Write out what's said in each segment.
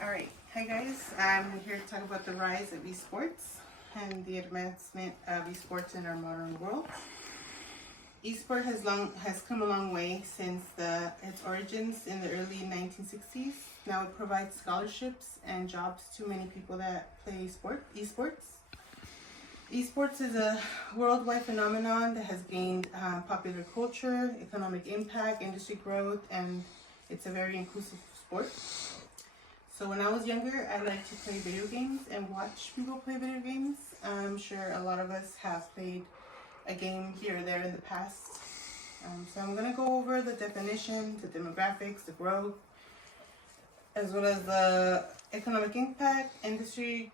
Alright, hi guys, I'm here to talk about the rise of esports and the advancement of esports in our modern world. Esport has come a long way since its origins in the early 1960s. Now it provides scholarships and jobs to many people that play esports. Esports is a worldwide phenomenon that has gained popular culture, economic impact, industry growth, and it's a very inclusive sport. So when I was younger, I liked to play video games and watch people play video games. I'm sure a lot of us have played a game here or there in the past. So I'm going to go over the definition, the demographics, the growth, as well as the economic impact, industry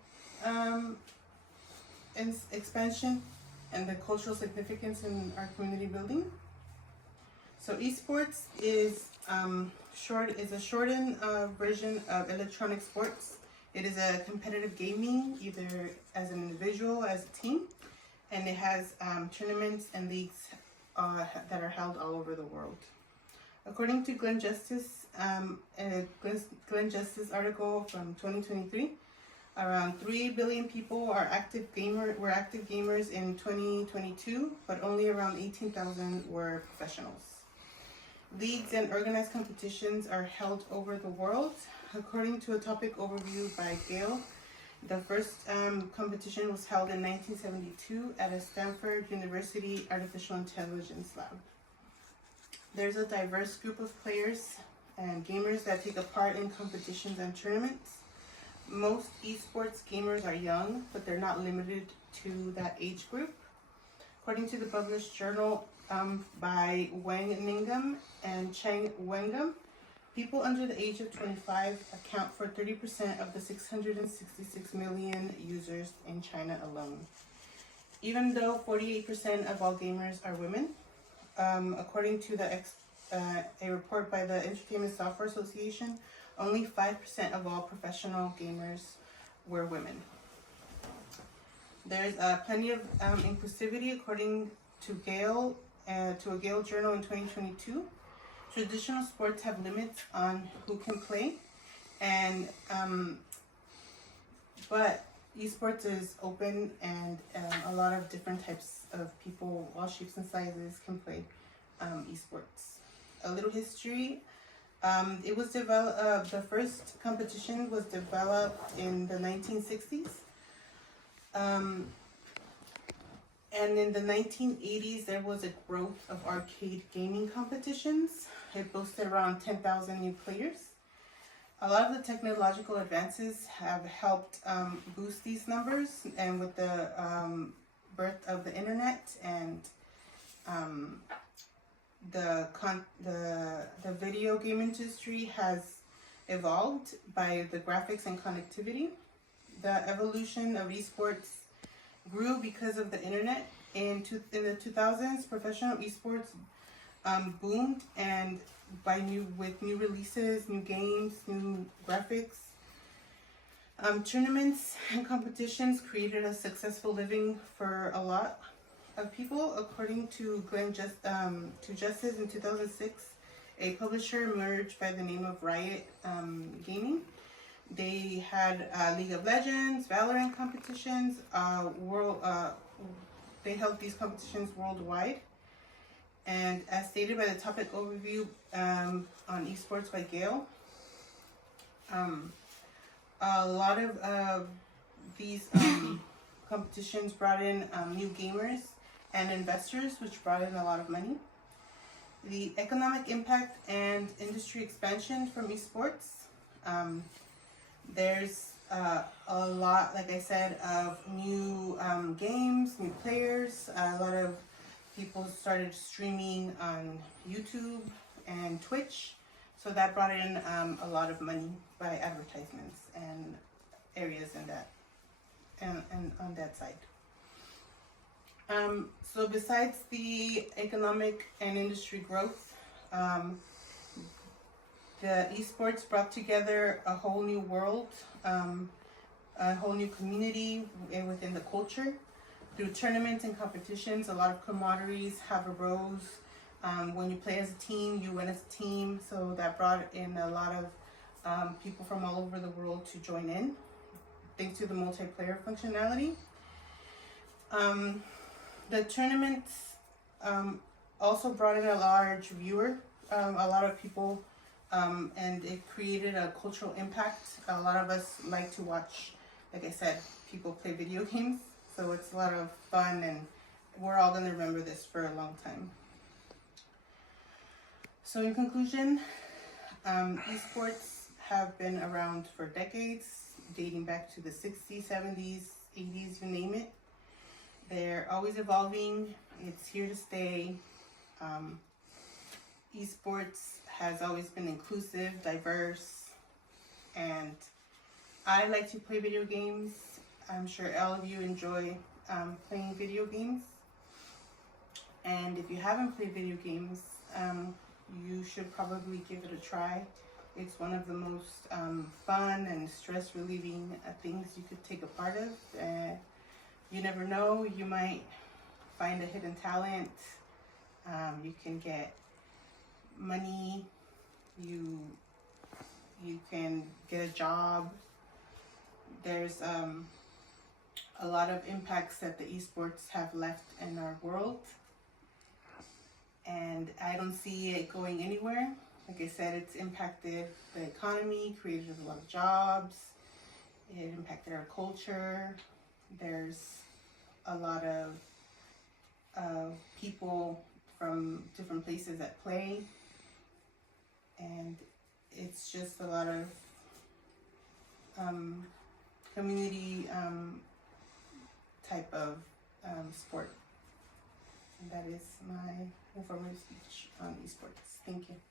expansion, and the cultural significance in our community building. So esports is a shortened version of electronic sports. It is a competitive gaming, either as an individual or as a team, and it has tournaments and leagues that are held all over the world. According to Glenn Justice, Glenn Justice article from 2023, around 3 billion people were active gamers in 2022, but only around 18,000 were professionals. Leagues and organized competitions are held over the world. According to a topic overview by Gale, the first competition was held in 1972 at a Stanford University Artificial Intelligence Lab. There's a diverse group of players and gamers that take part in competitions and tournaments. Most esports gamers are young, but they're not limited to that age group. According to the published journal by Wang Ningam and Cheng Wengam, people under the age of 25 account for 30% of the 666 million users in China alone. Even though 48% of all gamers are women, according to a report by the Entertainment Software Association, only 5% of all professional gamers were women. There's plenty of inclusivity, according to Gale, to a Gale journal in 2022. Traditional sports have limits on who can play, and but esports is open, and a lot of different types of people, all shapes and sizes, can play esports. A little history. It was developed. The first competition was developed in the 1960s, and in the 1980s there was a growth of arcade gaming competitions. It boasted around 10,000 new players. A lot of the technological advances have helped boost these numbers, and with the birth of the internet and the video game industry has evolved by the graphics and connectivity. The evolution of esports grew because of the internet. In the 2000s, professional esports boomed, and with new releases, new games, new graphics. Tournaments and competitions created a successful living for a lot of people. According to Justice in 2006, a publisher emerged by the name of Riot Gaming. They had League of Legends, Valorant competitions. They held these competitions worldwide. And as stated by the topic overview on esports by Gale, a lot of these competitions brought in new gamers and investors, which brought in a lot of money. The economic impact and industry expansion from esports. There's a lot, like I said, of new games, new players. A lot of people started streaming on YouTube and Twitch, so that brought in a lot of money by advertisements and areas in that and on that side. So besides the economic and industry growth, the esports brought together a whole new world, a whole new community within the culture. Through tournaments and competitions, a lot of camaraderies have arose. When you play as a team, you win as a team. So that brought in a lot of people from all over the world to join in, thanks to the multiplayer functionality. The tournaments also brought in a large viewer, a lot of people, and it created a cultural impact. A lot of us like to watch, like I said, people play video games, so it's a lot of fun, and we're all going to remember this for a long time. So in conclusion, esports have been around for decades, dating back to the 60s, 70s, 80s, you name it. They're always evolving. It's here to stay. Esports has always been inclusive, diverse, and I like to play video games. I'm sure all of you enjoy playing video games. And if you haven't played video games, you should probably give it a try. It's one of the most fun and stress relieving things you could take a part of. You never know, you might find a hidden talent. You can get money, you can get a job. There's a lot of impacts that the esports have left in our world, and I don't see it going anywhere. Like I said, it's impacted the economy, created a lot of jobs, it impacted our culture. There's a lot of people from different places that play, and it's just a lot of community type of sport. And that is my informative speech on esports. Thank you.